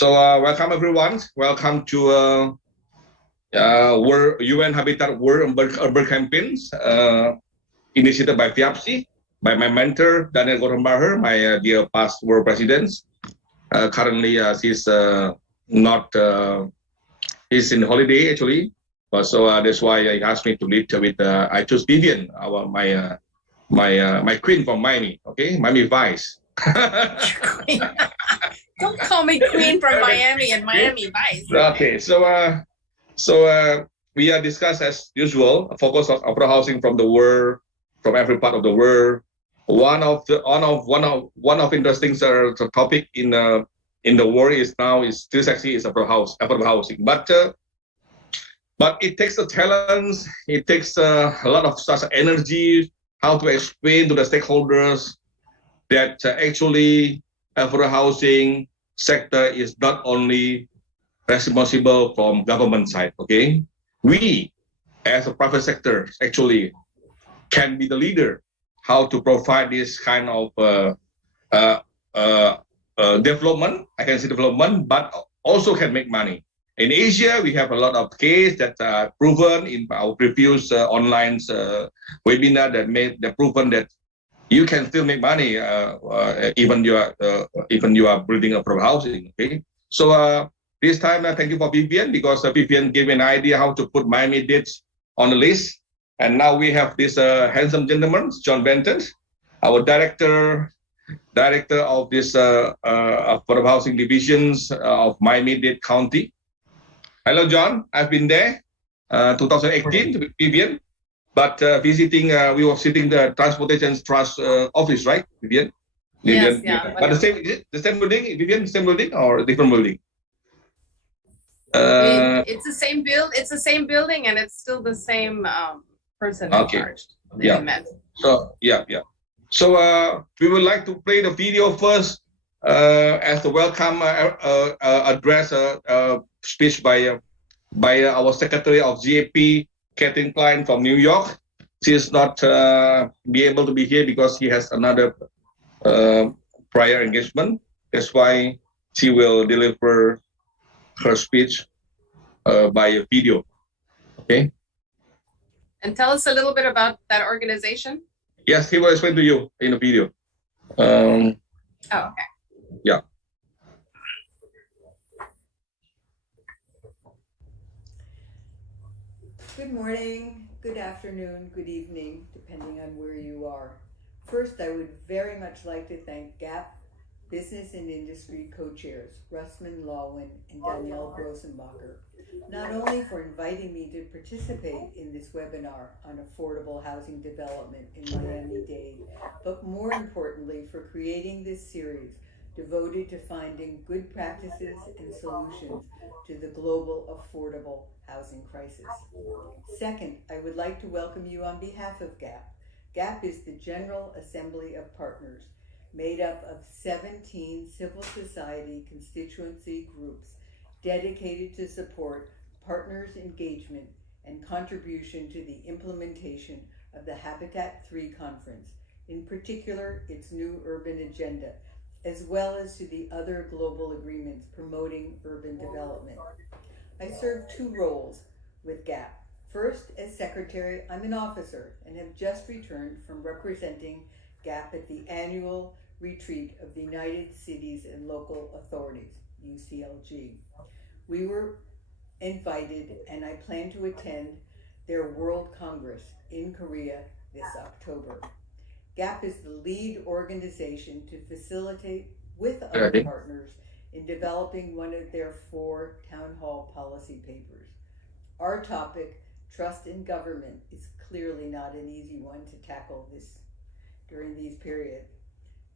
Welcome everyone. Welcome to World UN Habitat World Urban Campaigns initiated by Fiabci, by my mentor Daniel Gorhambaher, my dear past world presidents. Currently, she's not. He's in holiday actually, so that's why he asked me to lead with. I chose Vivianne, my queen from Miami. Okay, Miami Vice. Don't call me queen from Miami and Miami Vice. Okay, so we are discuss as usual, focus on affordable housing from the world, from every part of the world. One of interesting topic in the world is now is still sexy is affordable housing, but it takes a talent, it takes a lot of such energy how to explain to the stakeholders that actually affordable housing sector is not only responsible from government side. Okay, we as a private sector actually can be the leader how to provide this kind of development. I can say development, but also can make money. In Asia, we have a lot of cases that are proven in our previous online webinar that proven that you can still make money even you are building a affordable housing. Okay, so this time thank you for Vivianne, because Vivianne gave me an idea how to put Miami-Dade on the list, and now we have this handsome gentleman, W.Benton, our director of this affordable housing divisions of Miami-Dade County. Hello, John. I've been there 2018 with Vivianne. But visiting, we were sitting the Transportation Trust office, right, Vivianne? Yes, yeah. But the same building, Vivianne, same building or a different building? It's the same It's the same building, and it's still the same person in charge. Yeah. Met. So yeah. So we would like to play the video first as the welcome address speech by our Secretary of GAP. Katherine Kline from New York. She is not be able to be here because she has another prior engagement. That's why she will deliver her speech by a video. Okay. And tell us a little bit about that organization. Yes, he will explain to you in a video. Okay. Yeah. Good morning, good afternoon, good evening, depending on where you are. First, I would very much like to thank GAP Business and Industry co-chairs, Rusmin Lawin and Danielle Grossenbacher, not only for inviting me to participate in this webinar on affordable housing development in Miami-Dade, but more importantly for creating this series devoted to finding good practices and solutions to the global affordable housing crisis. Second, I would like to welcome you on behalf of GAP. GAP is the General Assembly of Partners, made up of 17 civil society constituency groups dedicated to support partners' engagement and contribution to the implementation of the Habitat 3 conference, in particular its new urban agenda, as well as to the other global agreements promoting urban development. I serve two roles with GAP. First, as secretary, I'm an officer and have just returned from representing GAP at the annual retreat of the United Cities and Local Authorities, UCLG. We were invited, and I plan to attend their World Congress in Korea this October. GAP is the lead organization to facilitate with other partners in developing one of their 4 town hall policy papers. Our topic, trust in government, is clearly not an easy one to tackle during these periods.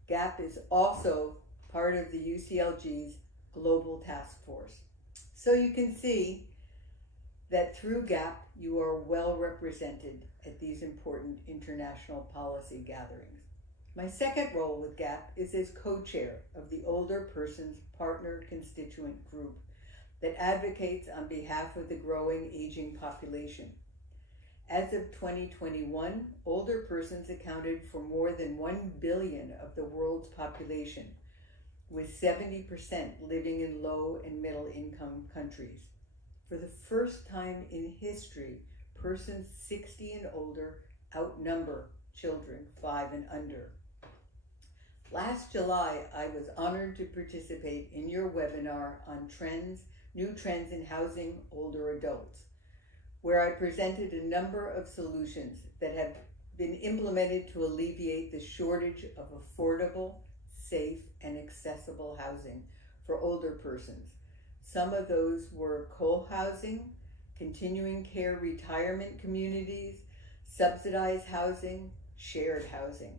GAP is also part of the UCLG's Global Task Force. So you can see that through GAP, you are well represented at these important international policy gatherings. My second role with GAP is as co-chair of the Older Persons Partner Constituent Group that advocates on behalf of the growing aging population. As of 2021, older persons accounted for more than 1 billion of the world's population, with 70% living in low and middle income countries. For the first time in history, persons 60 and older outnumber children 5 and under. Last July, I was honored to participate in your webinar on new trends in housing older adults, where I presented a number of solutions that have been implemented to alleviate the shortage of affordable, safe, and accessible housing for older persons. Some of those were co-housing, continuing care retirement communities, subsidized housing, shared housing.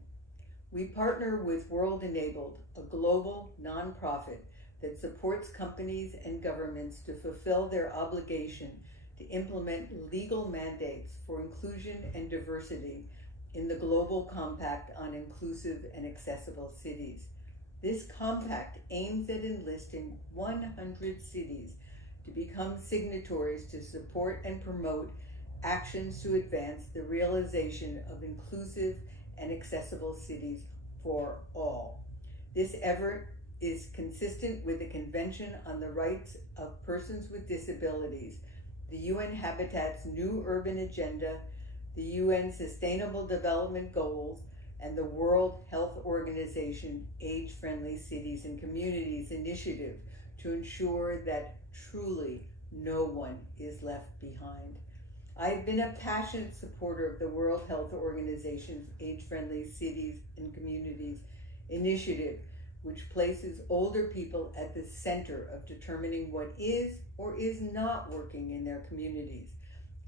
We partner with World Enabled, a global nonprofit that supports companies and governments to fulfill their obligation to implement legal mandates for inclusion and diversity in the Global Compact on Inclusive and Accessible Cities. This compact aims at enlisting 100 cities to become signatories to support and promote actions to advance the realization of inclusive and accessible cities for all. This effort is consistent with the Convention on the Rights of Persons with Disabilities, the UN Habitat's New Urban Agenda, the UN Sustainable Development Goals, and the World Health Organization Age-Friendly Cities and Communities Initiative to ensure that truly no one is left behind. I've been a passionate supporter of the World Health Organization's Age-Friendly Cities and Communities Initiative, which places older people at the center of determining what is or is not working in their communities,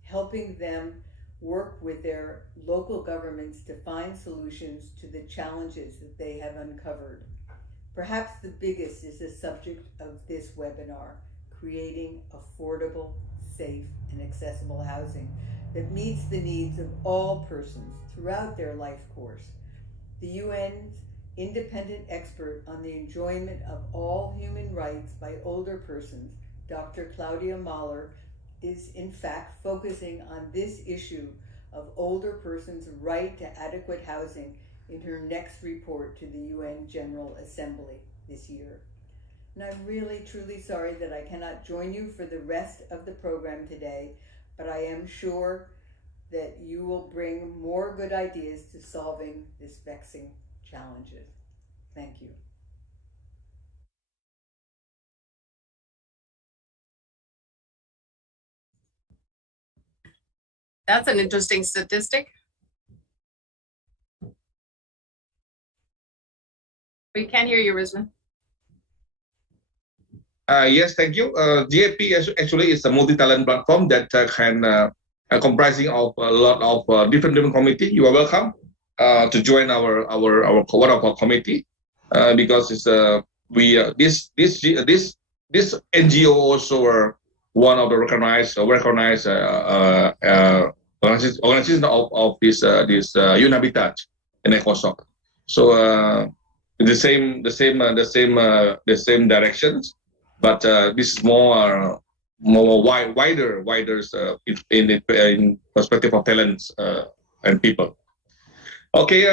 helping them work with their local governments to find solutions to the challenges that they have uncovered. Perhaps the biggest is the subject of this webinar, creating affordable, safe, and accessible housing that meets the needs of all persons throughout their life course. The UN's independent expert on the enjoyment of all human rights by older persons, Dr. Claudia Mahler, is in fact focusing on this issue of older persons' right to adequate housing in her next report to the UN General Assembly this year. And I'm really truly sorry that I cannot join you for the rest of the program today, but I am sure that you will bring more good ideas to solving this vexing challenges. Thank you. That's an interesting statistic. We can't hear you, Rusmin. Yes, thank you. GAP actually is a multi-talent platform that can comprising of a lot of different committee. You are welcome to join our one of our committee because it's this NGO also are one of the recognized organization of this UNHabitat in ECOSOC. So the same directions, but this is more wider in perspective of talents and people. Okay,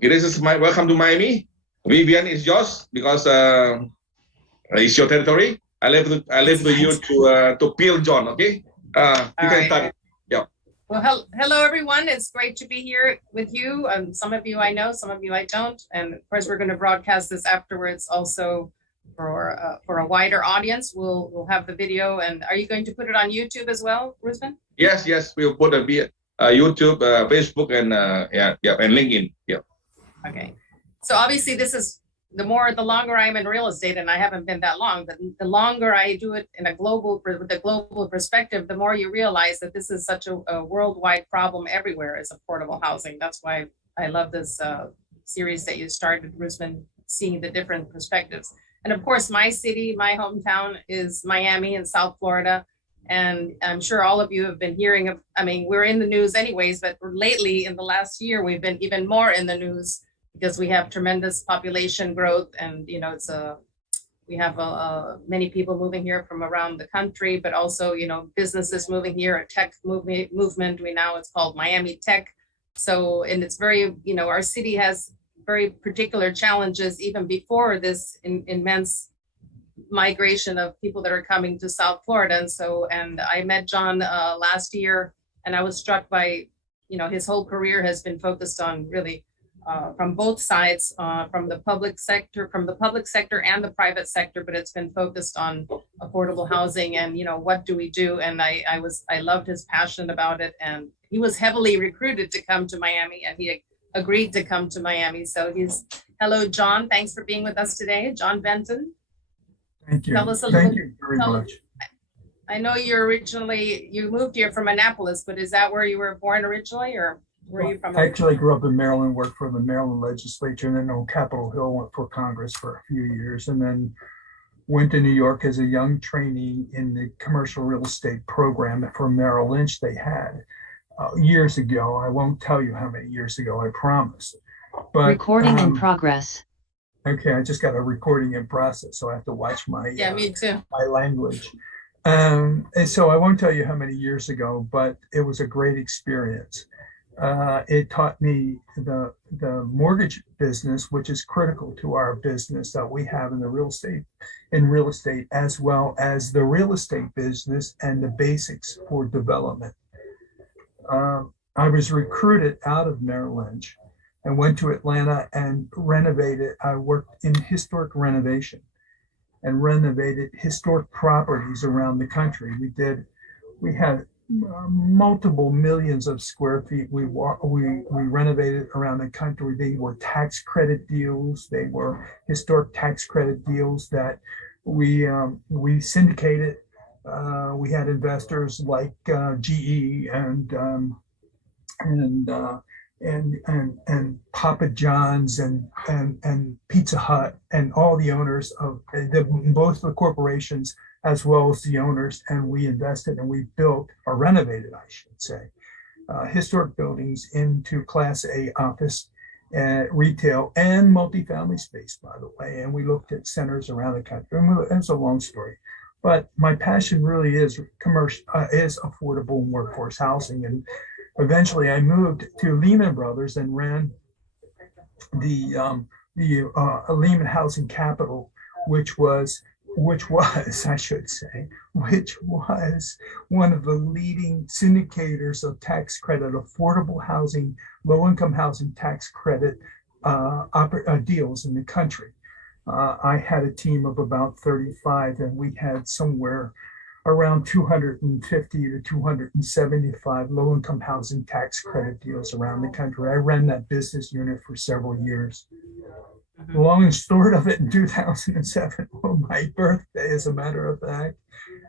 this is my welcome to Miami. Vivianne is yours because it's your territory. I leave to you to peel John. Okay, you can start. Yeah. Well, hello everyone. It's great to be here with you. Some of you I know, some of you I don't, and of course we're going to broadcast this afterwards also for a wider audience. We'll have the video, and are you going to put it on YouTube as well, Rusmin? Yes, we'll put a YouTube, Facebook, and and LinkedIn. Yeah. Okay. So obviously this is the longer I'm in real estate, and I haven't been that long, but the longer I do it in with a global perspective, the more you realize that this is such a worldwide problem everywhere is affordable housing. That's why I love this series that you started, Rusmin, seeing the different perspectives. And of course, my city, my hometown is Miami in South Florida. And I'm sure all of you have been hearing of, I mean, we're in the news anyways, but lately in the last year, we've been even more in the news because we have tremendous population growth, and we have many people moving here from around the country, but also businesses moving here, a tech movement. It's called Miami Tech. So, and it's very our city has very particular challenges even before this immense migration of people that are coming to South Florida. And I met John last year, and I was struck by, his whole career has been focused on really from both sides, from the public sector and the private sector, but it's been focused on affordable housing and, what do we do? And I loved his passion about it. And he was heavily recruited to come to Miami, and he agreed to come to Miami. So hello, John. Thanks for being with us today. John Benton. Thank you. Tell us Thank you very much. I know you moved here from Annapolis, but is that where you were born originally, or where are you from? I actually grew up in Maryland, worked for the Maryland legislature, and then on Capitol Hill, went for Congress for a few years, and then went to New York as a young trainee in the commercial real estate program for Merrill Lynch they had years ago. I won't tell you how many years ago, I promise. But recording in progress. Okay, I just got a recording in process, so I have to watch my me too. My language. And so I won't tell you how many years ago, but it was a great experience. It taught me the mortgage business, which is critical to our business that we have in real estate, as well as the real estate business and the basics for development. I was recruited out of Merrill Lynch and went to Atlanta and renovated. I worked in historic renovation and renovated historic properties around the country. We had multiple millions of square feet. We renovated around the country. They were tax credit deals. They were historic tax credit deals that we syndicated. We had investors like GE and Papa John's and Pizza Hut and all the owners of both the corporations as well as the owners, and we invested and we built or renovated, I should say, historic buildings into Class A office, retail, and multifamily space, by the way. And we looked at centers around the country. And it's a long story, but my passion really is is affordable workforce housing. And eventually, I moved to Lehman Brothers and ran the Lehman Housing Capital, which was I should say, one of the leading syndicators of tax credit, affordable housing, low-income housing tax credit deals in the country. I had a team of about 35, and we had somewhere around 250 to 275 low-income housing tax credit deals around the country. I ran that business unit for several years. The long and short of it, in 2007, on my birthday, as a matter of fact,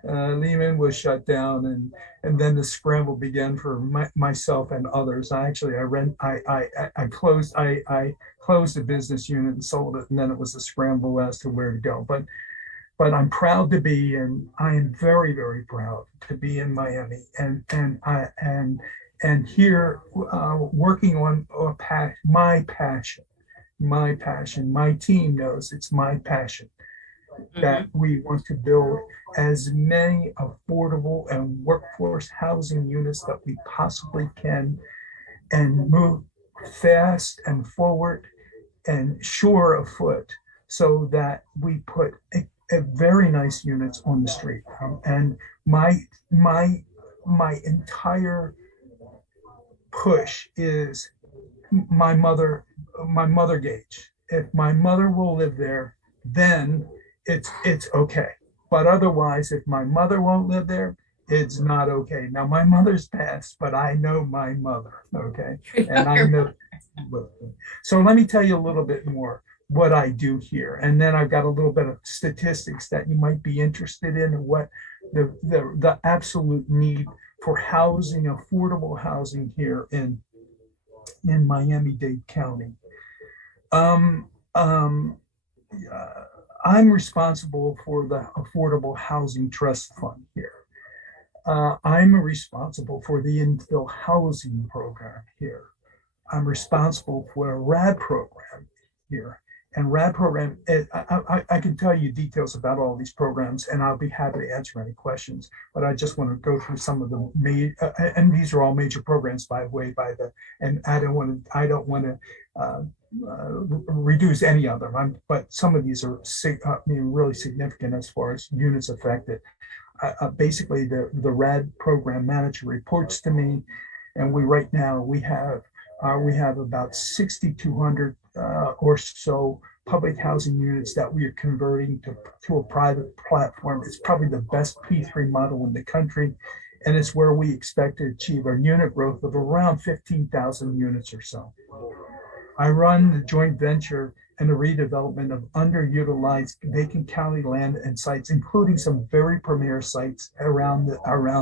Lehman was shut down, and then the scramble began for myself and others. I closed the business unit and sold it, and then it was a scramble as to where to go. But I'm proud to be, and I am very, very proud to be in Miami, and here working on my passion. My team knows it's my passion that we want to build as many affordable and workforce housing units that we possibly can, and move fast and forward and sure of foot, so that we put a very nice units on the street. And my entire push is my mother gauge. If my mother will live there, then it's okay. But otherwise, if my mother won't live there, it's not okay. Now, my mother's passed, but I know my mother, okay? And I know. So let me tell you a little bit more what I do here. And then I've got a little bit of statistics that you might be interested in, and what the absolute need for housing, affordable housing here in Miami-Dade County. I'm responsible for the Affordable Housing Trust Fund here. I'm responsible for the infill housing program here. I'm responsible for a RAD program here. And RAD program, I can tell you details about all these programs, and I'll be happy to answer any questions. But I just want to go through some of the and these are all major programs, by the way. And I don't want to reduce any of them. But some of these are really significant as far as units affected. Basically, the RAD program manager reports to me, and right now we have about 6,200 or so public housing units that we are converting to a private platform. It's probably the best P3 model in the country, and it's where we expect to achieve our unit growth of around 15,000 units or so. I run the joint venture and the redevelopment of underutilized vacant county land and sites, including some very premier sites around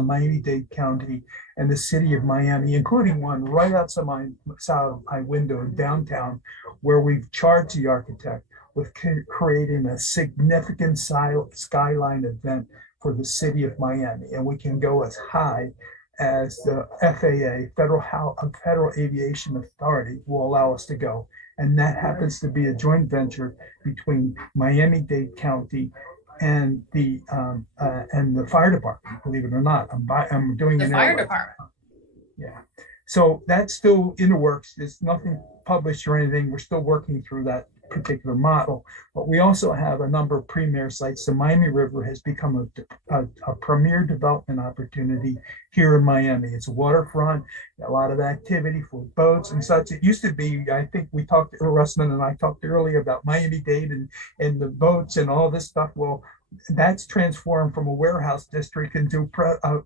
Miami-Dade County and the city of Miami, including one right outside my window in downtown, where we've charged the architect with creating a significant skyline event for the city of Miami. And we can go as high as the FAA, Federal Aviation Authority, will allow us to go. And that happens to be a joint venture between Miami-Dade County and the fire department. Believe it or not, I'm doing the fire department. Yeah, so that's still in the works. There's nothing published or anything. We're still working through that particular model, but we also have a number of premier sites. The Miami River has become a premier development opportunity here in Miami. It's a waterfront, a lot of activity for boats and such. It used to be, I think we talked, Rusmin and I talked earlier about Miami-Dade and the boats and all this stuff. Well, that's transformed from a warehouse district into a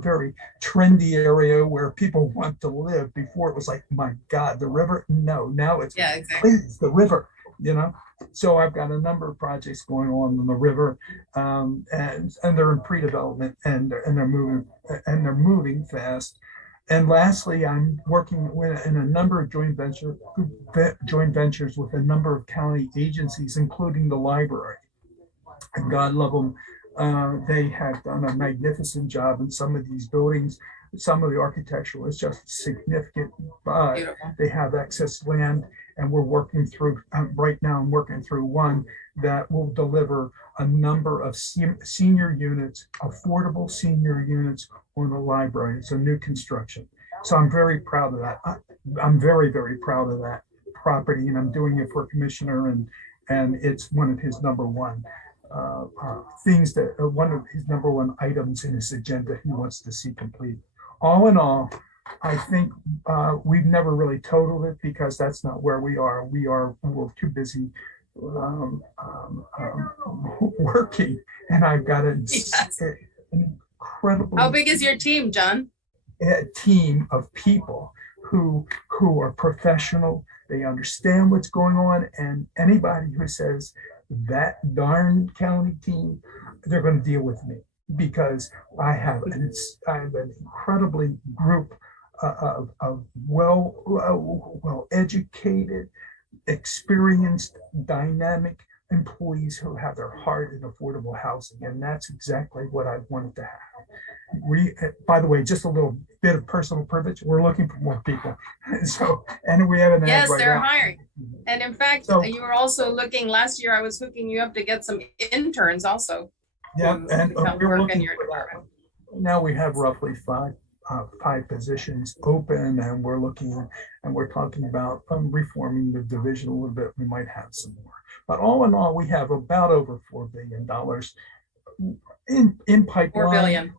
very trendy area where people want to live. Before it was like, my God, the river. No, now it's, yeah, exactly. Please, the river, So I've got a number of projects going on the river, and they're in pre-development, and they're moving fast. And lastly, I'm working in a number of joint ventures with a number of county agencies, including the library. And God love them, they have done a magnificent job in some of these buildings. Some of the architectural is just significant, but beautiful. They have excess land, and we're working through, right now I'm working through one that will deliver a number of senior units, affordable senior units on the library. It's a new construction. So I'm very proud of that. I'm very, very proud of that property, and I'm doing it for a commissioner, and it's one of his number one things that one of his number one items in his agenda he wants to see complete. All in all, I think we've never really totaled it because that's not where we are. We're too busy working, and I've got an incredible. How big is your team, John? A team of people who are professional. They understand what's going on, and anybody who says that darn county team, they're going to deal with me, because I have an incredibly group of well educated, experienced, dynamic employees who have their heart in affordable housing, and that's exactly what I wanted to have. By the way, just a little bit of personal privilege, we're looking for more people. So, and we have an yes, ad right they're now. Hiring. And in fact, you were also looking last year. I was hooking you up to get some interns also. Yeah, and we're looking your for department. that. Now we have roughly five positions open, and we're talking about reforming the division a little bit. We might have some more, but all in all, we have about over $4 billion in pipeline. 4 billion.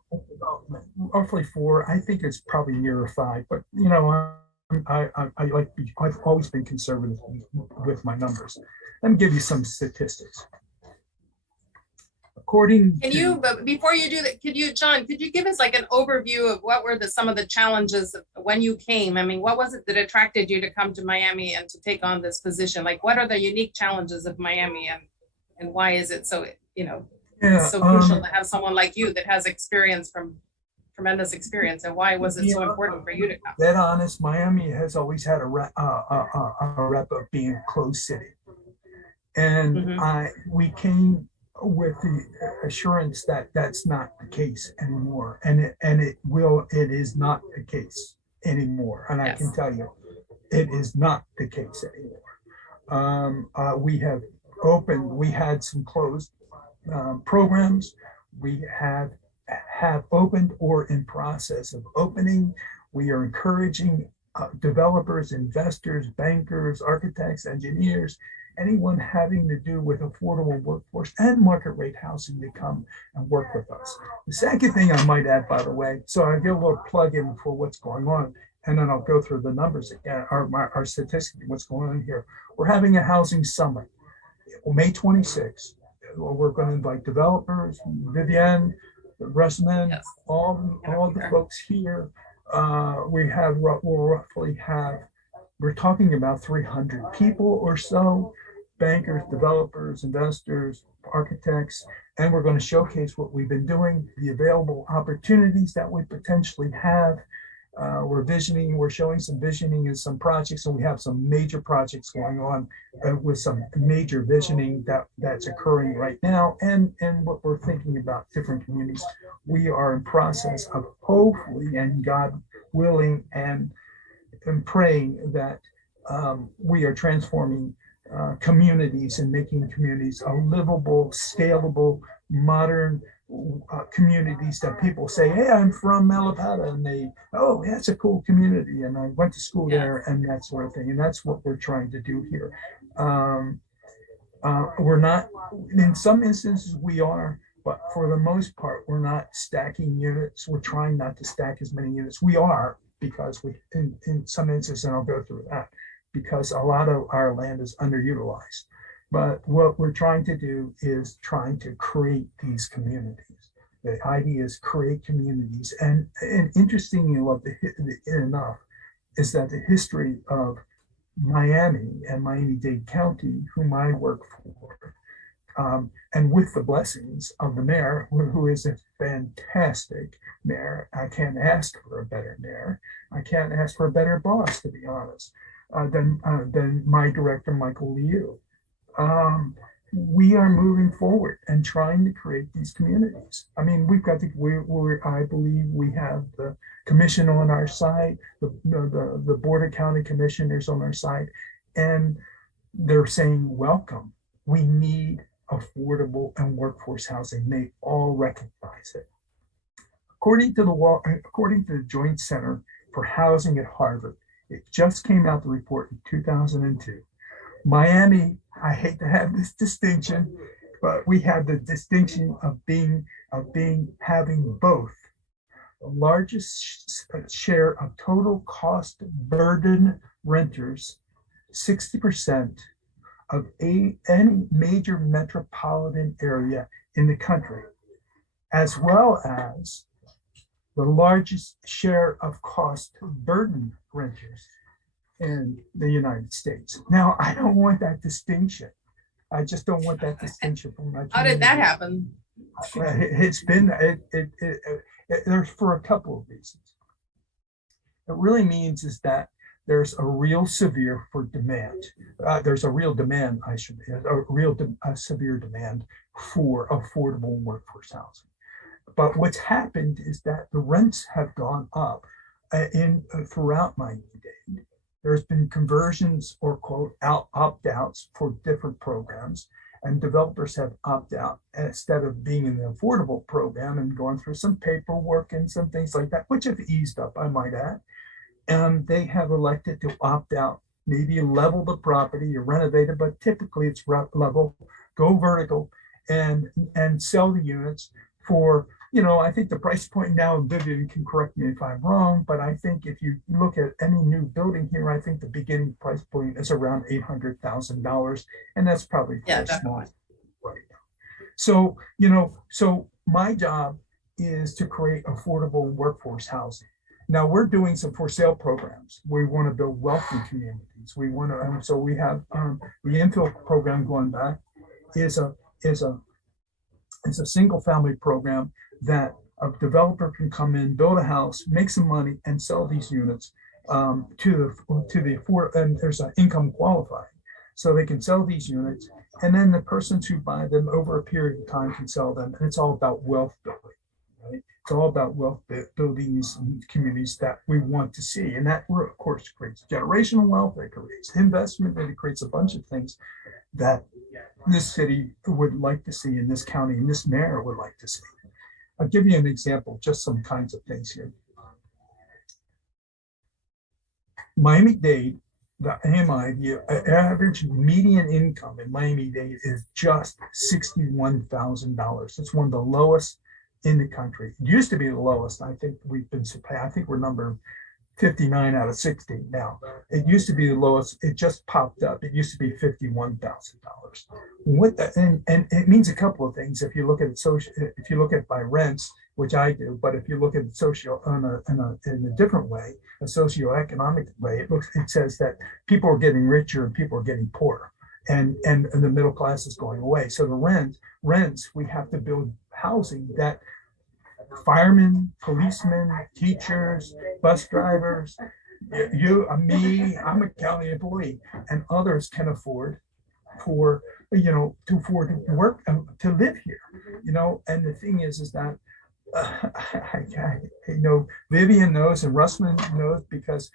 Roughly 4. I think it's probably nearer 5, but I've always been conservative with my numbers. Let me give you some statistics. But before you do that, John, could you give us like an overview of what were some of the challenges when you came? I mean, what was it that attracted you to come to Miami and to take on this position? Like, what are the unique challenges of Miami, and why is it so, so crucial to have someone like you that has tremendous experience, and why was it so important for you to come? That honest, Miami has always had a rep of being a closed city, and we came with the assurance that that's not the case anymore, and it is not the case anymore, and yes. I can tell you, it is not the case anymore. We have opened, we had some closed programs. We have opened or in process of opening. We are encouraging developers, investors, bankers, architects, engineers, anyone having to do with affordable workforce and market rate housing to come and work with us. The second thing I might add, by the way, so I get a little plug in for what's going on, and then I'll go through the numbers again, our statistics, what's going on here. We're having a housing summit, May 26th. We're going to invite developers, Vivianne, Rusmin, Yes. all the folks here. We're talking about 300 people or so, bankers, developers, investors, architects, and we're going to showcase what we've been doing, the available opportunities that we potentially have. We're showing some visioning in some projects, and we have some major projects going on with some major visioning that's occurring right now, and what we're thinking about different communities. We are in process of hopefully, and God willing, and praying that we are transforming communities and making communities a livable, scalable, modern communities that people say, hey, I'm from Malapata, and they, oh, that's a cool community, and I went to school there, and that sort of thing. And that's what we're trying to do here. We're not, in some instances we are, but for the most part, we're not stacking units. We're trying not to stack as many units. We are, because in some instances, and I'll go through that, because a lot of our land is underutilized. But what we're trying to do is trying to create these communities. The idea is create communities. And interestingly enough, is that the history of Miami and Miami-Dade County, whom I work for, and with the blessings of the mayor, who is a fantastic mayor. I can't ask for a better mayor. I can't ask for a better boss, to be honest, than my director, Michael Liu. We are moving forward and trying to create these communities. I mean, I believe we have the commission on our side, the Board of County Commissioners on our side, and they're saying, welcome. We need affordable and workforce housing. They all recognize it. According to the Joint Center for Housing at Harvard, it just came out, the report in 2002. Miami, I hate to have this distinction, but we have the distinction of having both the largest share of total cost burden renters, 60% of any major metropolitan area in the country, as well as the largest share of cost burden renters in the United States. Now, I don't want that distinction. I just don't want that distinction from my community. How did that happen? It's been, there's for a couple of reasons. It really means is that there's a real severe for demand. There's a real demand, severe demand for affordable workforce housing. But what's happened is that the rents have gone up throughout Miami-Dade. There's been conversions or quote opt-outs for different programs, and developers have opted out instead of being in the affordable program and going through some paperwork and some things like that, which have eased up, I might add. And they have elected to opt out. Maybe you level the property, you renovate it, but typically it's level, go vertical, and sell the units for, I think the price point now, and Vivianne can correct me if I'm wrong, but I think if you look at any new building here, I think the beginning price point is around $800,000, and that's probably small right now. So, so my job is to create affordable workforce housing. Now we're doing some for sale programs. We want to build wealthy communities. We want to, so we have the infill program going back is a single family program that a developer can come in, build a house, make some money, and sell these units to the and there's an income qualifying, so they can sell these units, and then the persons who buy them over a period of time can sell them, and it's all about wealth building. right? It's all about wealth buildings and communities that we want to see. And that, of course, creates generational wealth, it creates investment, and it creates a bunch of things that this city would like to see, and this county and this mayor would like to see. I'll give you an example, just some kinds of things here. Miami-Dade, the AMI, the average median income in Miami-Dade is just $61,000. It's one of the lowest in the country. It used to be the lowest. I think we've been surpassed. I think we're number 59 out of 60 now. It used to be the lowest. It just popped up. It used to be $51,000. What the, and it means a couple of things. If you look at it social, if you look at it by rents, which I do, but if you look at it social in a different way, a socioeconomic way, it says that people are getting richer and people are getting poorer, and the middle class is going away. So the rents, we have to build housing that firemen, policemen, teachers, bus drivers, me, I'm a county employee, and others can afford to afford to work, to live here, and the thing is that I know Vivianne knows and Rusmin knows because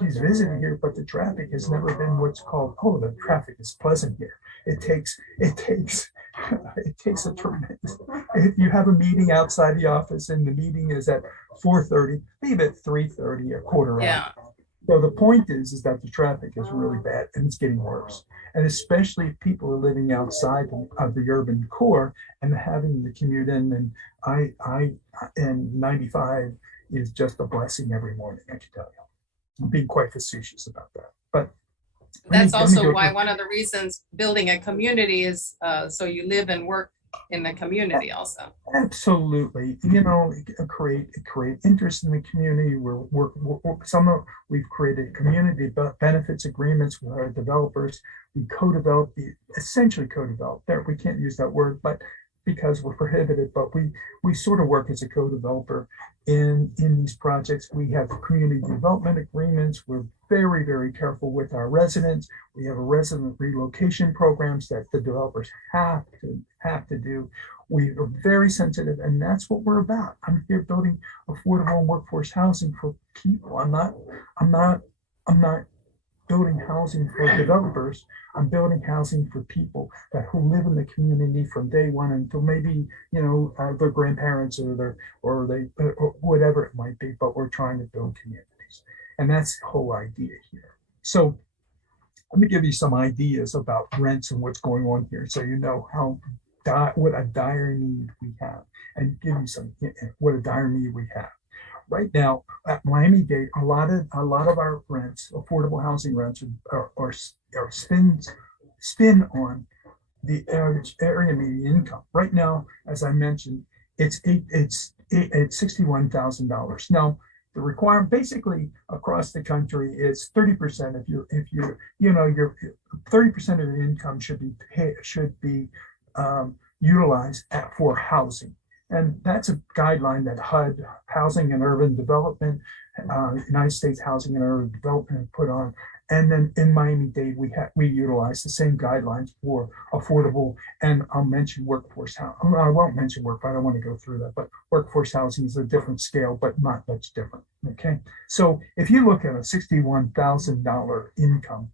he's visited here, but the traffic has never been what's called, the traffic is pleasant here. It takes a tremendous, if you have a meeting outside the office and the meeting is at 4:30, leave at 3:30 or quarter after. So the point is that the traffic is really bad and it's getting worse. And especially if people are living outside of the urban core and having to commute in, and 95 is just a blessing every morning, I can tell you. I'm being quite facetious about that. But that's also why one of the reasons building a community is so you live and work in the community also. Absolutely. Create interest in the community. We've created community benefits agreements with our developers. We essentially co-develop there. We can't use that word, but because we're prohibited, but we sort of work as a co-developer in these projects. We have community development agreements. We're very, very careful with our residents. We have a resident relocation programs that the developers have to do. We are very sensitive, and that's what we're about. I'm here building affordable and workforce housing for people. I'm not building housing for developers. I'm building housing for people who live in the community from day one until maybe their grandparents or whatever it might be. But we're trying to build communities, and that's the whole idea here. So let me give you some ideas about rents and what's going on here, so you know what a dire need we have, and give you what a dire need we have. Right now at Miami-Dade, a lot of our rents, affordable housing rents, are spin on the average area median income. Right now, as I mentioned, it's $61,000. Now, the requirement basically across the country is 30%. If you're 30% of your income should be utilized for housing. And that's a guideline that HUD, Housing and Urban Development, United States Housing and Urban Development put on. And then in Miami-Dade, we utilize the same guidelines for affordable, and I'll mention workforce housing. I won't mention work, I don't want to go through that, but workforce housing is a different scale, but not much different, okay? So if you look at a $61,000 income,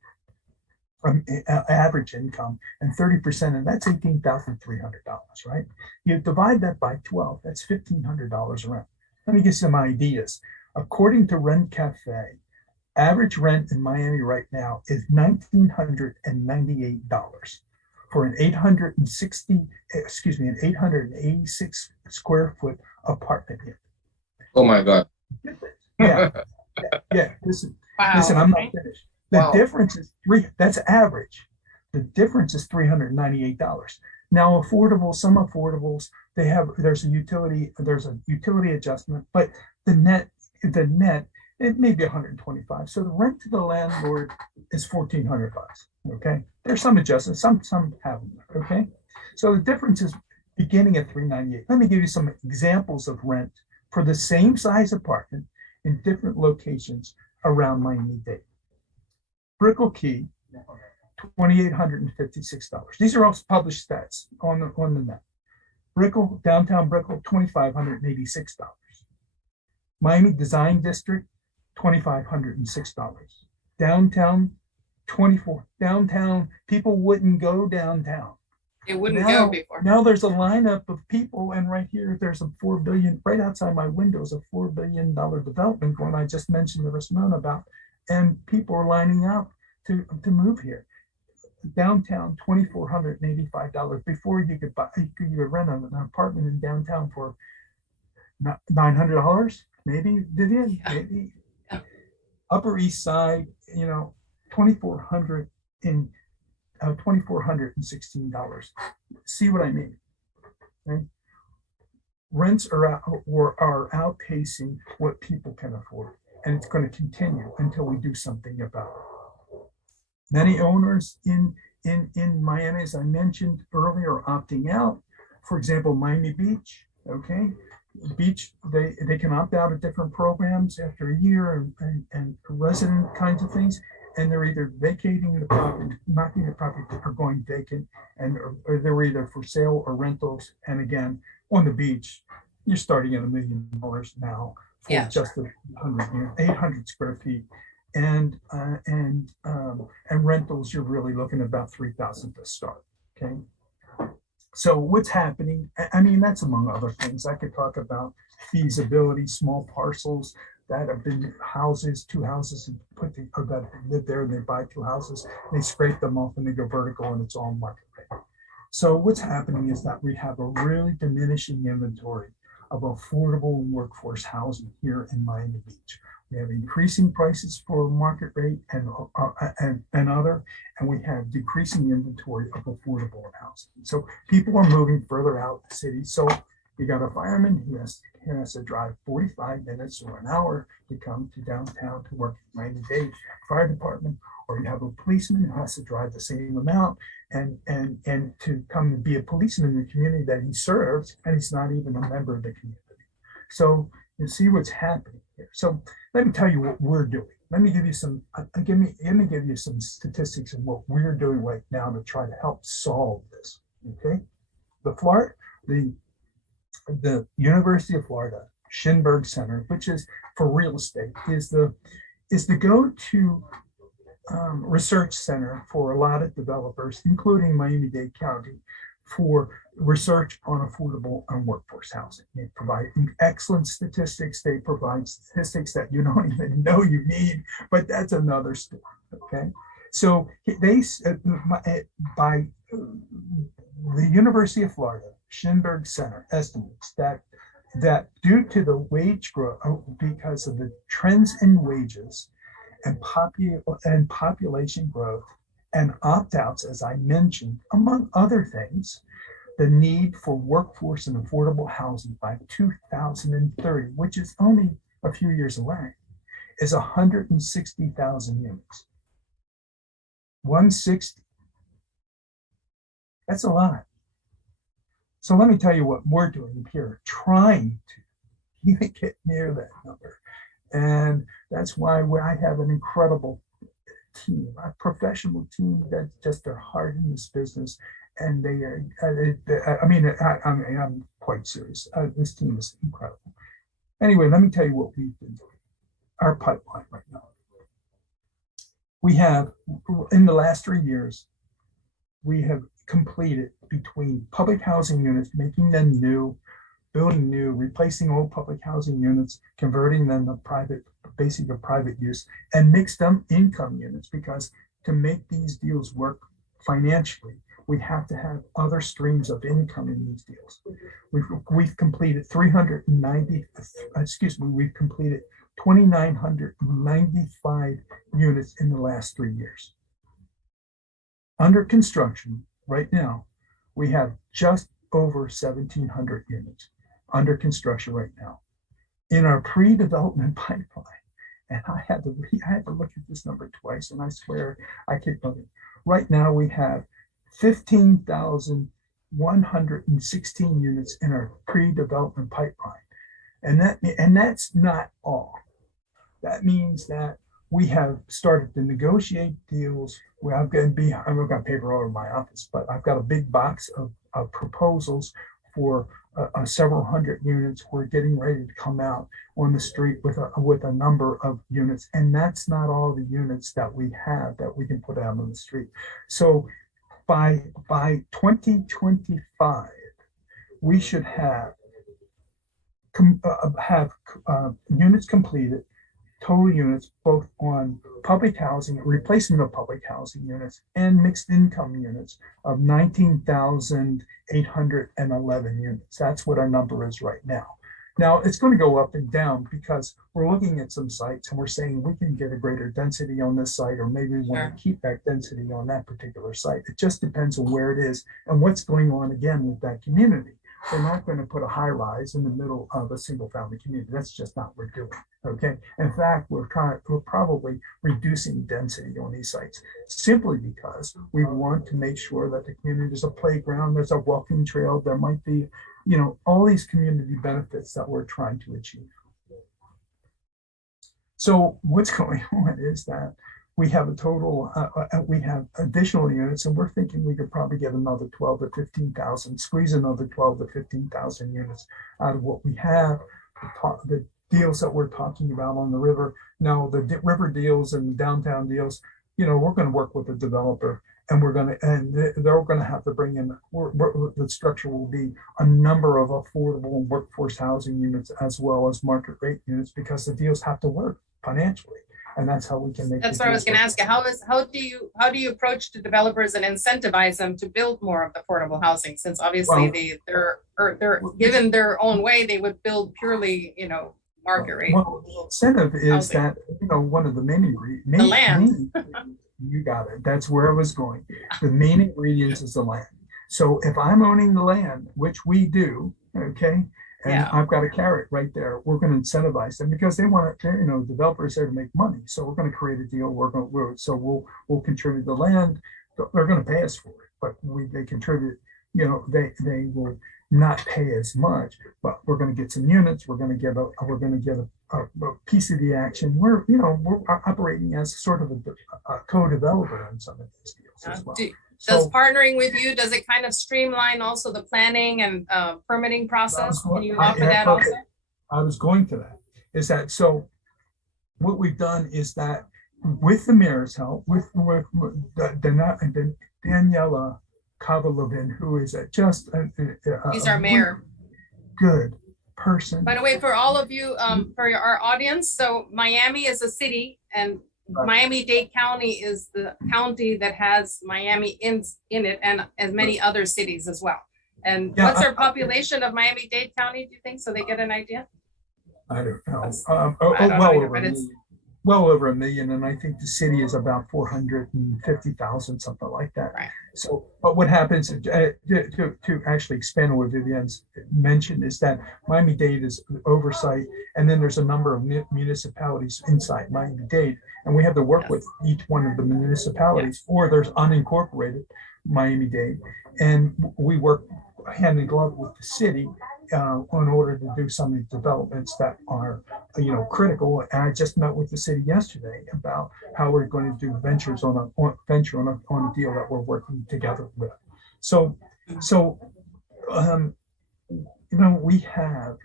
average income, and 30%, and that's $18,300, right? You divide that by 12, that's $1,500 rent. Let me give some ideas. According to Rent Cafe, average rent in Miami right now is $1,998 for an 886 square foot apartment here. Oh my God. Yeah. Listen, I'm not finished. The difference is that's average. The difference is $398. Now, some affordables, there's a utility adjustment, but the net, it may be 125. So the rent to the landlord is $1,400. Okay. There's some adjustments, some have them. Okay. So the difference is beginning at $398. Let me give you some examples of rent for the same size apartment in different locations around Miami-Dade. Brickell Key, $2,856. These are all published stats on the net. Brickell, downtown Brickell, $2,586. Miami Design District, $2,506. Downtown, 24. Downtown, people wouldn't go downtown. It wouldn't go before. Now there's a lineup of people, and right here, there's a $4 billion, right outside my window is a $4 billion development one I just mentioned to Rusmin about, and people are lining up to move here. Downtown, $2,485. Before you could rent an apartment in downtown for $900, maybe, Vivian, Yeah. maybe. Yeah. Upper East Side, $2,416. See what I mean? Okay? Rents are outpacing what people can afford, and it's going to continue until we do something about it. Many owners in Miami, as I mentioned earlier, are opting out. For example, Miami Beach. Okay, Beach, they can opt out of different programs after a year and resident kinds of things. And they're either vacating the property, knocking the property, or going vacant, or they're either for sale or rentals. And again, on the beach, you're starting at $1 million now for just 800 square feet, and rentals, you're really looking at about $3,000 to start. Okay, so what's happening? I mean, that's among other things. I could talk about feasibility, small parcels that have been houses, two houses, and that live there, and they buy two houses, they scrape them off and they go vertical, and it's all market rate. So what's happening is that we have a really diminishing inventory of affordable workforce housing here in Miami Beach. We have increasing prices for market rate and other, and we have decreasing inventory of affordable housing. So people are moving further out the city. So you got a fireman who has to drive 45 minutes or an hour to come to downtown to work at Miami-Dade Fire Department, or you have a policeman who has to drive the same amount and to come and be a policeman in the community that he serves, and he's not even a member of the community. So you see what's happening here. So let me tell you what we're doing. Let me give you some. Let me give you some statistics of what we're doing right now to try to help solve this. Okay, the University of Florida Schindberg Center, which is for real estate, is the go-to research center for a lot of developers, including Miami-Dade County, for research on affordable and workforce housing. They provide excellent statistics. They provide statistics that you don't even know you need, but that's another story. Okay, so by the University of Florida Schindberg Center estimates that due to the wage growth, because of the trends in wages and population growth and opt-outs, as I mentioned, among other things, the need for workforce and affordable housing by 2030, which is only a few years away, is 160,000 units. 160. That's a lot. So let me tell you what we're doing here, trying to even get near that number. And that's why I have an incredible team, a professional team that just are hard in this business. And they are, I'm quite serious. This team is incredible. Anyway, let me tell you what we've been doing. Our pipeline right now. We have, in the last 3 years, we have completed between public housing units, making them new, building new, replacing old public housing units, converting them to private, basically private use, and mixed income units, because to make these deals work financially, we have to have other streams of income in these deals. We've completed 2,995 units in the last 3 years. Under construction right now, we have just over 1,700 units under construction right now. In our pre-development pipeline, and I had to look at this number twice, and I swear I can't believe it. Right now we have 15,116 units in our pre-development pipeline, and that's not all. That means that we have started to negotiate deals. I've got paper all over my office, but I've got a big box of proposals for several hundred units. We're getting ready to come out on the street with a number of units, and that's not all the units that we have that we can put out on the street. So by 2025, we should have units completed, total units, both on public housing, replacement of public housing units, and mixed income units of 19,811 units. That's what our number is right now. Now, it's going to go up and down because we're looking at some sites and we're saying we can get a greater density on this site, or maybe we want to keep that density on that particular site. It just depends on where it is and what's going on again with that community. We're not going to put a high rise in the middle of a single family community. That's just not what we're doing. Okay. In fact, we're probably reducing density on these sites simply because we want to make sure that the community is a playground, there's a walking trail, there might be, all these community benefits that we're trying to achieve. So what's going on is that we have a total, we have additional units, and we're thinking we could probably get another 12 to 15,000, squeeze another 12 to 15,000 units out of what we have. The deals that we're talking about on the river. Now, the river deals and the downtown deals, we're going to work with the developer, and they're going to have to bring in, the structure will be a number of affordable workforce housing units as well as market rate units, because the deals have to work financially. And that's how we can make. That's what I was going to ask you. How do you approach the developers and incentivize them to build more of the affordable housing? Since obviously they're given their own way, they would build purely, market rate. Well, the incentive is housing. That one of the main the land. You got it. That's where I was going. The main ingredients is the land. So if I'm owning the land, which we do, okay. And I've got a carrot right there. We're going to incentivize them because they want to, developers there to make money. So we're going to create a deal. We'll contribute the land. They're going to pay us for it, but they contribute. They will not pay as much, but we're going to get some units. We're going to get a piece of the action. We're operating as sort of a co-developer on some of these deals as well. Does partnering with you, does it kind of streamline also the planning and permitting process? Can you offer that also? I was going to that. So what we've done is that with the mayor's help, with Daniela Kavalovin, who is he's our mayor. Good person. By the way, for all of you, for our audience, so Miami is a city, and Miami-Dade County is the county that has Miami in it, and as many other cities as well. And what's our population of Miami-Dade County, do you think, so they get an idea? I don't know. Well over a million, and I think the city is about 450,000, something like that. Right. So, but what happens to actually expand on what Vivianne's mentioned is that Miami-Dade is oversight, and then there's a number of municipalities inside Miami-Dade, and we have to work with each one of the municipalities, or there's unincorporated Miami-Dade, and we work hand in glove with the city in order to do some of the developments that are, critical. And I just met with the city yesterday about how we're going to do ventures on a deal that we're working together with. So we have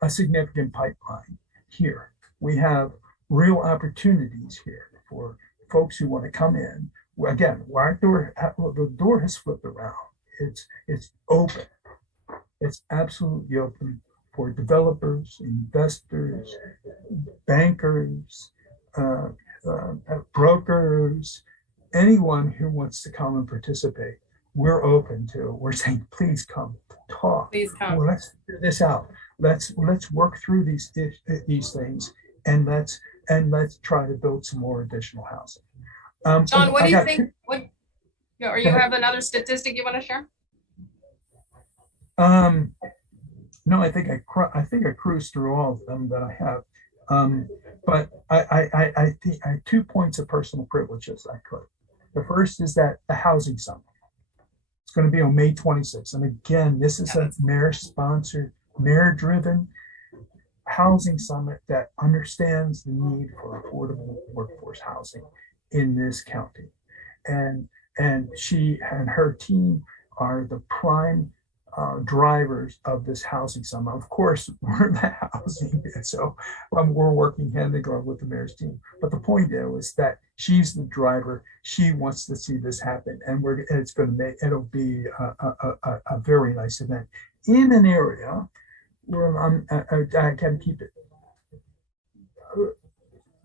a significant pipeline here. We have real opportunities here for folks who want to come in. Again, the door has flipped around. It's open. It's absolutely open for developers, investors, bankers, brokers, anyone who wants to come and participate. We're open to. We're saying, please come, talk. Please come. Well, let's figure this out. Let's work through these things, and let's try to build some more additional housing. John, what do you think? Or you have another statistic you want to share? No, I think I cruised through all of them that I have. But I think I have 2 points of personal privilege as I could. The first is that the housing summit. It's going to be on May 26th. And again, this is a mayor-sponsored, mayor-driven housing summit that understands the need for affordable workforce housing in this county. And she and her team are the prime drivers of this housing summit. Of course, we're the housing, so we're working hand in glove with the mayor's team. But the point is that she's the driver. She wants to see this happen, and it'll be a very nice event in an area where I got to keep it.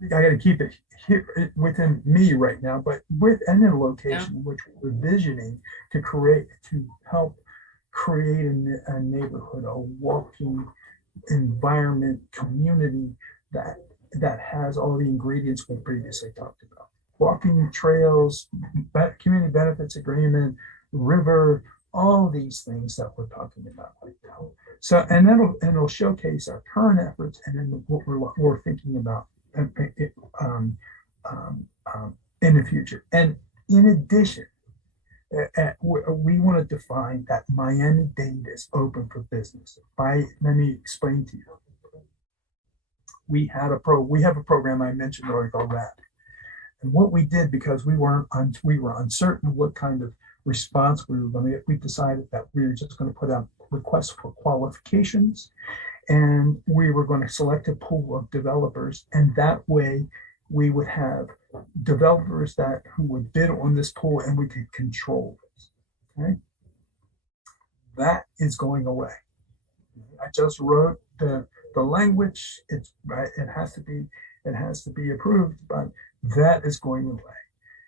I got to keep it here within me right now, but within a location which we're visioning to help create a neighborhood, a walking environment, community that has all the ingredients we previously talked about: walking trails, community benefits agreement, river, all these things that we're talking about right now. So, and it'll showcase our current efforts and then what we're thinking about in the future. And in addition, we want to define that Miami-Dade is open for business. Let me explain to you. We have a program I mentioned earlier called RAD. And what we did, because we were uncertain what kind of response we were going to get, we decided that we were just going to put out requests for qualifications, and we were going to select a pool of developers, and that way we would have developers who would bid on this pool, and we could control this. Okay, that is going away. I just wrote the language. It has to be approved, but that is going away,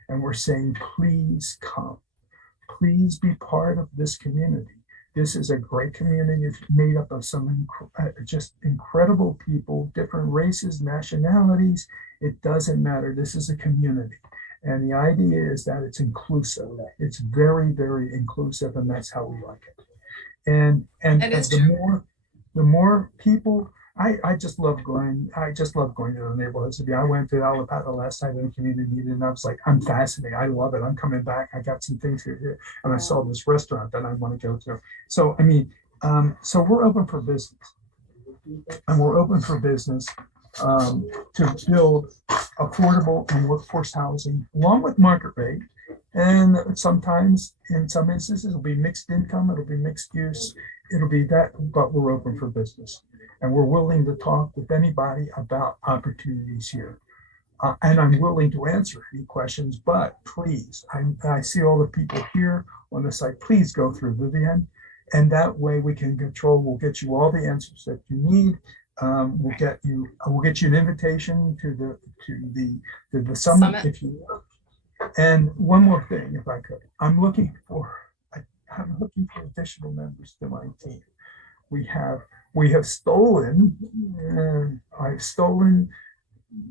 and we're saying, please come, please be part of this community. This is a great community. It's made up of some just incredible people, different races, nationalities. It doesn't matter. This is a community. And the idea is that it's inclusive. It's very, very inclusive, and that's how we like it. And the more people, I just love going to the neighborhoods. I went to Alapata last night in a community meeting, and I was like, I'm fascinated. I love it. I'm coming back. I got some things here. And I saw this restaurant that I want to go to. So, so we're open for business. And we're open for business to build affordable and workforce housing along with market rate. And sometimes, in some instances, it'll be mixed income, it'll be mixed use, it'll be that, but we're open for business. And we're willing to talk with anybody about opportunities here. And I'm willing to answer any questions, but please, I see all the people here on the site. Please go through Vivianne, and that way we can control. We'll get you all the answers that you need. We'll get you an invitation to the summit if you want. And one more thing, if I could, I'm looking for additional members to my team. I've stolen,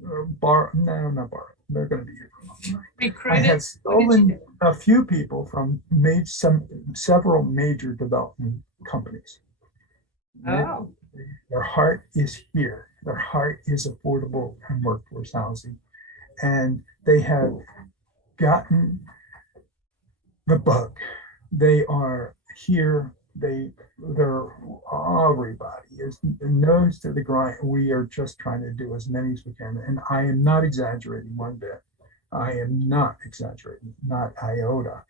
not borrowed. They're going to be here. Recruited? I have stolen a few people from several major development companies. Oh. Their heart is here. Their heart is affordable and workforce housing. And they have gotten the bug. They are here. They're everybody is nose to the grind. We are just trying to do as many as we can. And I am not exaggerating one bit. I am not exaggerating, not iota.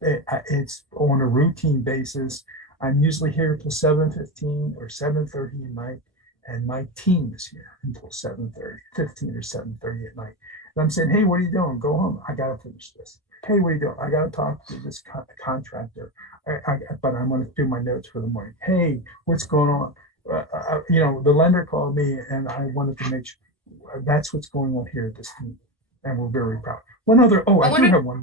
It's on a routine basis. I'm usually here till 7:15 or 7:30 at night, and my team is here until 7:30, 15 or 7:30 at night. And I'm saying, hey, what are you doing? Go home. I got to finish this. Hey, what are you doing? I got to talk to this contractor, but I want to do my notes for the morning. Hey, what's going on? The lender called me, and I wanted to make sure that's what's going on here at this team, and we're very proud. I do have one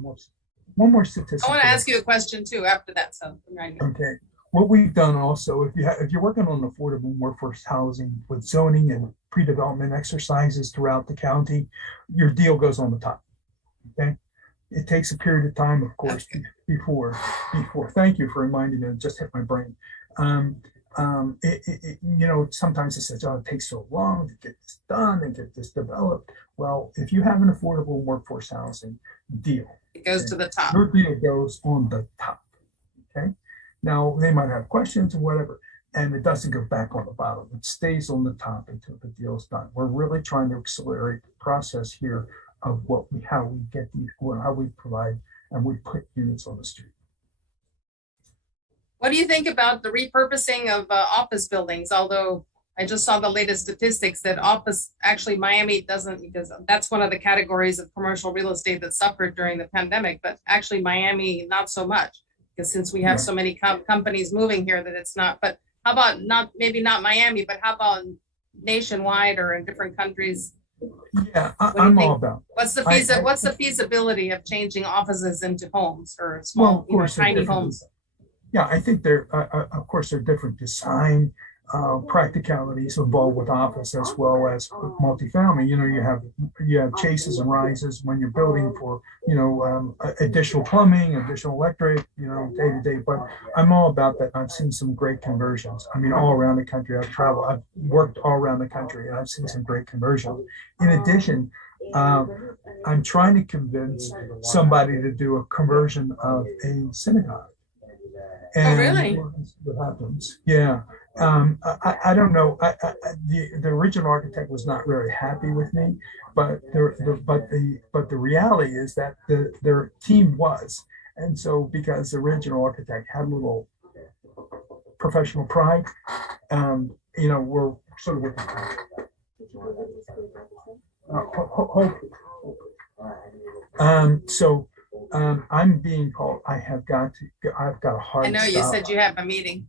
more statistic. I want to ask you a question too after that. So okay, what we've done also, if you're working on affordable workforce housing with zoning and pre-development exercises throughout the county, your deal goes on the top. Okay. It takes a period of time, of course, before. Thank you for reminding me. It just hit my brain. Sometimes it says, "Oh, it takes so long to get this done and get this developed." Well, if you have an affordable workforce housing deal, it goes to the top. Your deal goes on the top. Okay. Now they might have questions or whatever, and it doesn't go back on the bottom. It stays on the top until the deal's done. We're really trying to accelerate the process here of how we provide and we put units on the street. What do you think about the repurposing of office buildings? Although I just saw the latest statistics that actually Miami doesn't, because that's one of the categories of commercial real estate that suffered during the pandemic, but actually Miami, not so much, because since we have so many companies moving here that it's not. But how about maybe not Miami, but how about nationwide or in different countries? Yeah, I'm all about. What's the feasibility of changing offices into homes or small, tiny homes? Yeah, I think of course, there are different design practicalities involved with office as well as multifamily. You have chases and rises when you're building for additional plumbing, additional electric, day to day. But I'm all about that. I've seen some great conversions. I mean, all around the country. I've worked all around the country, and I've seen some great conversions. In addition, I'm trying to convince somebody to do a conversion of a synagogue. And really? What happens? Yeah. I don't know. The original architect was not very happy with me, but the reality is that their team was, and so because the original architect had a little professional pride, we're sort of I'm being called. I've got a hard I know stop. You said you have a meeting.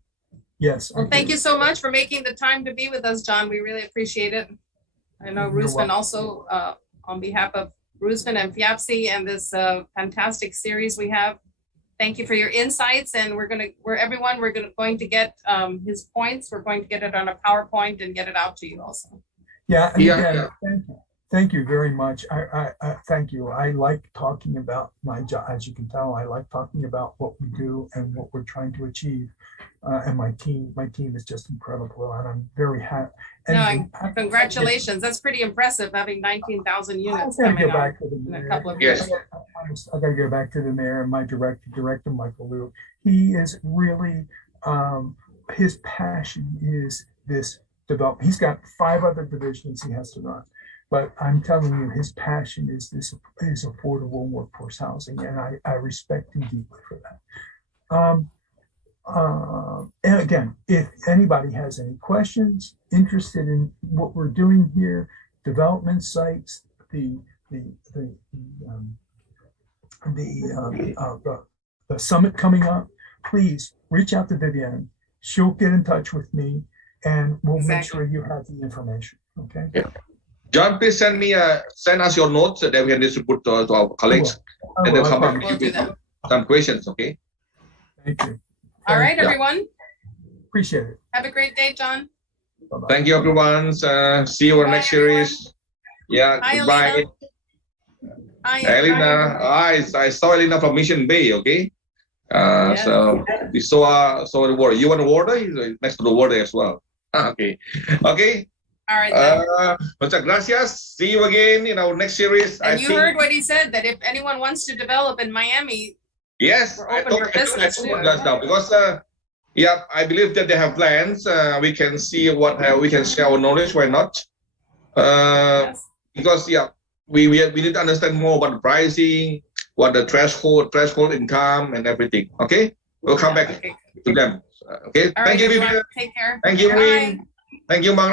Yes. Well, thank you so much for making the time to be with us, John. We really appreciate it. I know Rusmin also, on behalf of Rusmin and Fiabci and this fantastic series we have. Thank you for your insights, and we're going to get his points. We're going to get it on a PowerPoint and get it out to you also. Yeah. Thank you very much. I thank you. I like talking about my job. As you can tell, I like talking about what we do and what we're trying to achieve. And my team is just incredible, and I'm very happy. Congratulations. That's pretty impressive, having 19,000 units coming up in a couple of years. I got to go back to the mayor and my director, Michael Liu. He is really, his passion is this development. He's got 5 other divisions he has to run. But I'm telling you, his passion is affordable workforce housing, and I respect him deeply for that. And again, if anybody has any questions, interested in what we're doing here, development sites, the summit coming up, please reach out to Vivianne. She'll get in touch with me, and we'll make sure you have the information. Okay. Yeah. John, please send us your notes that we can distribute to our colleagues, and they'll come back with some questions. Okay. Thank you. All right, everyone. Appreciate it. Have a great day, John. Bye-bye. Thank you, everyone. See you on next series. Yeah. Hi, goodbye. Hi, Elena. I saw Elena from Mission Bay. Okay. Yes. So we saw the water. You want the water? He's next to the water as well. Okay. Okay. All right. Muchas gracias. See you again in our next series. And you heard what he said, that if anyone wants to develop in Miami, yes, we're open for business too. Now because I believe that they have plans. We can see what we can share our knowledge. Why not? Yes. Because we need to understand more about the pricing, what the threshold income, and everything. Okay, we'll come back to them. Okay. All Thank right, you, Vivianne. Take care. Thank you, Bye. Thank you, Mang.